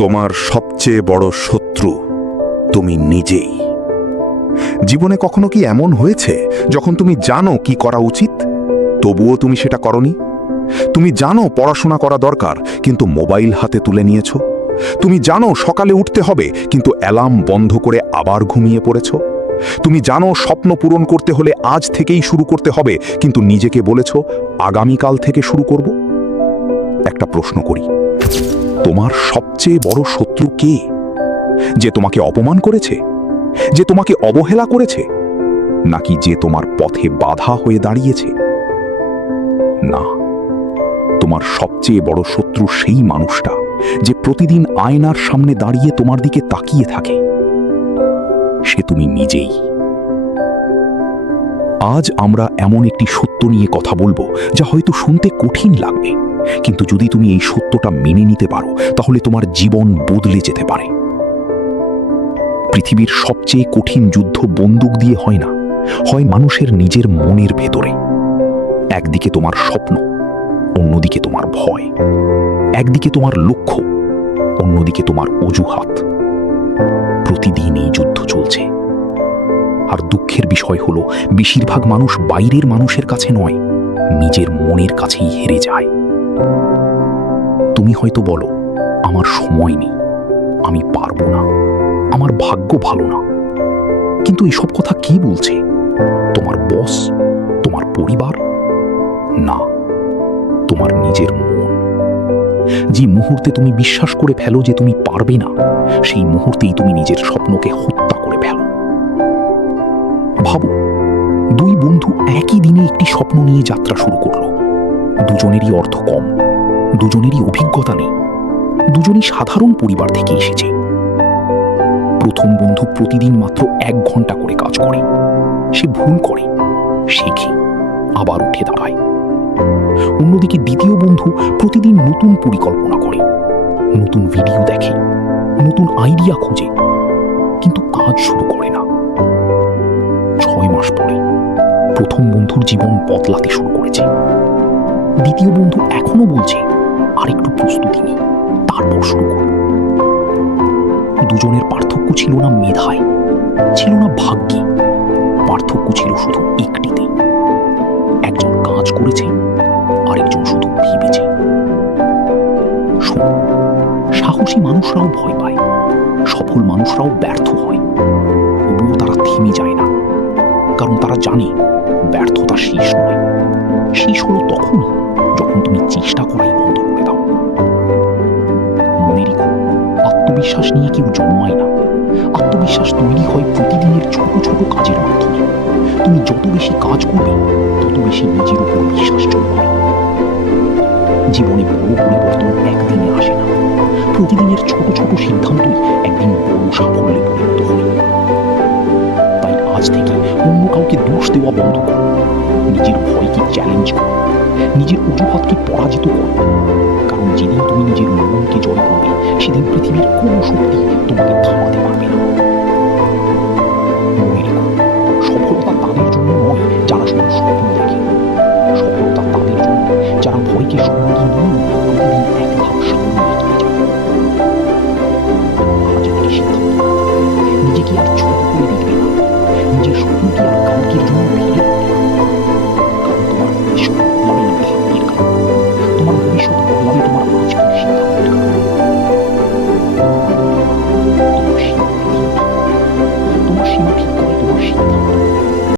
তোমার সবচেয়ে বড় শত্রু তুমি নিজেই। জীবনে কখনো কি এমন হয়েছে যখন তুমি জানো কি করা উচিত, তবুও তুমি সেটা করনি? তুমি জানো পড়াশোনা করা দরকার, কিন্তু মোবাইল হাতে তুলে নিয়েছো। তুমি জানো সকালে উঠতে হবে, কিন্তু অ্যালার্ম বন্ধ করে আবার ঘুমিয়ে পড়েছ। তুমি জানো স্বপ্ন পূরণ করতে হলে আজ থেকেই শুরু করতে হবে, কিন্তু নিজেকে বলেছ আগামীকাল থেকে শুরু করব। একটা প্রশ্ন করি, তোমার সবচেয়ে বড় শত্রু কে? যে তোমাকে অপমান করেছে, যে তোমাকে অবহেলা করেছে, নাকি যে তোমার পথে বাধা হয়ে দাঁড়িয়েছে? না, তোমার সবচেয়ে বড় শত্রু সেই মানুষটা যে প্রতিদিন আয়নার সামনে দাঁড়িয়ে তোমার দিকে তাকিয়ে থাকে। সে তুমি নিজেই। আজ আমরা এমন একটি সত্য নিয়ে কথা বলবো যা হয়তো শুনতে কঠিন লাগবে, কিন্তু যদি তুমি এই সত্যটা মেনে নিতে পারো তাহলে তোমার জীবন বদলে যেতে পারে। পৃথিবীর সবচেয়ে কঠিন যুদ্ধ বন্দুক দিয়ে হয় না, হয় মানুষের নিজের মনের ভেতরে। একদিকে তোমার স্বপ্ন, অন্যদিকে তোমার ভয়। একদিকে তোমার লক্ষ্য, অন্যদিকে তোমার অজুহাত। প্রতিদিন এই যুদ্ধ চলছে। আর দুঃখের বিষয় হলো, বেশিরভাগ মানুষ বাইরের মানুষের কাছে নয়, নিজের মনের কাছেই হেরে যায়। তুমি হয়তো বলো, আমার সময় নেই, আমি পারবো না, আমার ভাগ্য ভালো না। কিন্তু এসব কথা কি বলছে? তোমার বস? তোমার পরিবার? না, তোমার নিজের মন। যে মুহূর্তে তুমি বিশ্বাস করে ফেলো যে তুমি পারবে না, সেই মুহূর্তেই তুমি নিজের স্বপ্নকে হত্যা করে ফেলো। ভাবো, দুই বন্ধু একই দিনে একটি স্বপ্ন নিয়ে যাত্রা শুরু করলো। দুজনেরই অর্থ কম, দুজনেরই অভিজ্ঞতা নেই, দুজনই সাধারণ পরিবার থেকে এসেছে। প্রথম বন্ধু প্রতিদিন মাত্র 1 ঘন্টা করে কাজ করে। সে ভুল করে, শেখে, আবার উঠে দাঁড়ায়। অন্যদিকে দ্বিতীয় বন্ধু প্রতিদিন নতুন পরিকল্পনা করে, নতুন ভিডিও দেখে, নতুন আইডিয়া খোঁজে, কিন্তু কাজ শুরু করে না। 6 মাস পরে প্রথম বন্ধুর জীবন বদলাতে শুরু করেছে। দ্বিতীয় বন্ধু এখনো বলছে, আরেকটু প্রস্তুতি নিই, তারপর শুরু করব। দুজনের পার্থক্য ছিল না মেধায়, ছিল না ভাগ্যে, পার্থক্য ছিল শুধু একটিতে। একজন কাজ করেছে, আরেকজন শুধু ভেবেছে। শোনো, সাহসী মানুষরাও ভয় পায়, সফল মানুষরাও ব্যর্থ হয়, তবুও তারা থেমে যায় না। কারণ তারা জানে ব্যর্থতা শেষ নয়, শেষ হলো তখনই যখন তুমি চেষ্টা করাই বন্ধ করে দাও। মনে রেখো, আত্মবিশ্বাস নিয়ে কেউ জন্মায় না। আত্মবিশ্বাস তৈরি হয় প্রতিদিনের ছোট ছোট কাজের মাধ্যমে। তুমি যত বেশি কাজ করবে, তত বেশি নিজের উপর বিশ্বাস জন্মাবে। জীবনে বড় পরিবর্তন একদিনে আসে না, প্রতিদিনের ছোট ছোট সিদ্ধান্তই একদিন বড় সাফল্যে পরিণত হয়। তাই আজ থেকে অন্য কাউকে দোষ দেওয়া বন্ধ করো, নিজের ভয়কে চ্যালেঞ্জ করো, নিজের অজুহাতকে পরাজিত করো। কারণ যেদিন তুমি নিজের মনকে জয় করবে, সেদিন পৃথিবীর কোনো শক্তি তোমাকে থামাতে পারবে না। মনে রেখো, সফলতা তাদের জন্য নয় যারা শুধু স্বপ্ন দেখে, সফলতা তাদের জন্য যারা ভয়কে শূন্য